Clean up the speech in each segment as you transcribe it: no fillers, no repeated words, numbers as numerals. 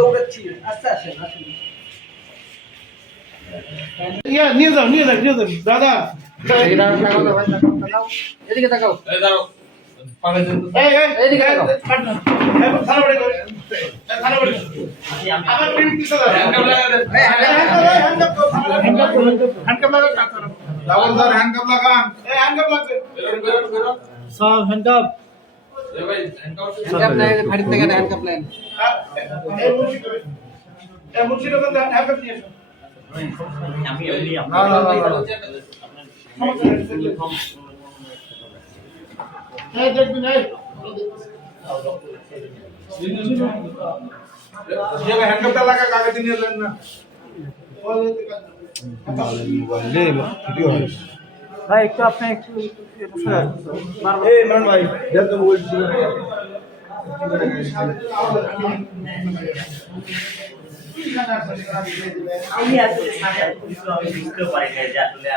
দৌড়াচ্ছি আস্তে আসেন আসেন নিয়ে যাও দাদা এদিকে তাকাও এই দাঁড়াও এদিকে তাকাও আমার টিম পিছে দাও হ্যান্ডকাপ লাগা দেন হ্যান্ডকাপ লাগা ডাবল স্যার হ্যান্ডকাপ লাগান এই হ্যান্ডকাপ লাগবে বেরো সব হ্যান্ডকাপ এ ভাই হ্যান্ডকাপ নাই ফাড়ি থেকে হ্যান্ডকাপ নেন এই মুর্শিদ ওখান থেকে হ্যান্ডকাপ নিয়ে এসো আমি এমনি না এই দেখবেন এই ये हैंडकप लगा कागज नहीं लेना ভাই একটু আপনি একটু ए इमरान भाई जब तो मोबाइल আমি আসলে সাথে আমি বুঝতে পারি না যে আসলে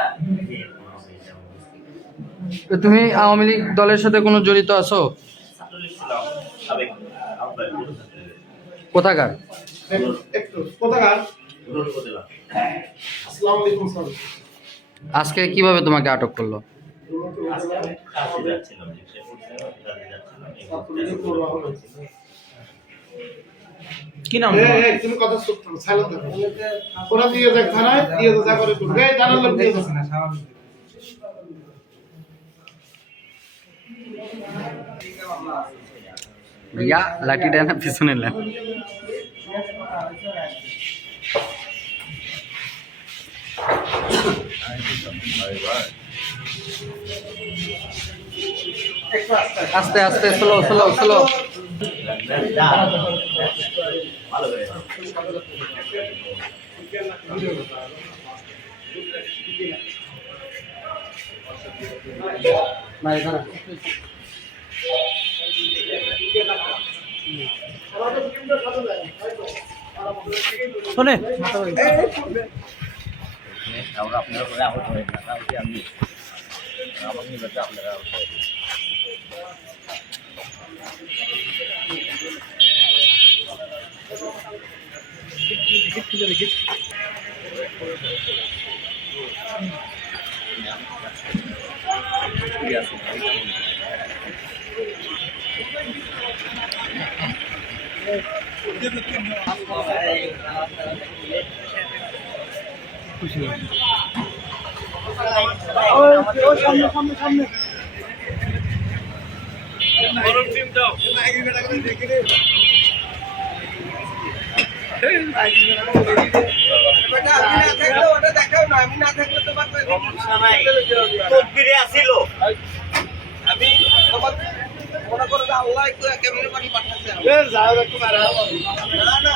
তুমি আওয়ামী লীগ দলের সাথে কোনো জড়িত আছো ছাত্রলীগ ছিলাম সাবেক আহ্বায়ক কোথাকার একটু কোথাকার রোড উপজেলা আসসালামু আলাইকুম স্যার আজকে কিভাবে তোমাকে আটক করলো আজকে আমি কাজে যাচ্ছিলাম রিক্সা করতে কাজে যাচ্ছিলাম কি নাম এই তুমি কথা শুনছো সাইলেন্ট থাকো ওরা দিয়ে দেখ থানায় দিয়ে যা করে করবে এই জানার লোক দিয়ে দাও ইয়া লাঠি দেয় না পিছনে নেন আস্তে আস্তে স্লো স্লো স্লো ভালো করে ভাই দাঁড়া শোনে আমরা আপনারা করে আহত হয়ে না তাহলে আমি আমাকে নিয়ে আপনারা আহত হয়ে আমি মনে করো আল্লাহ একটু কেমনে পানি পাঠাচ্ছে যাও একটু মারা না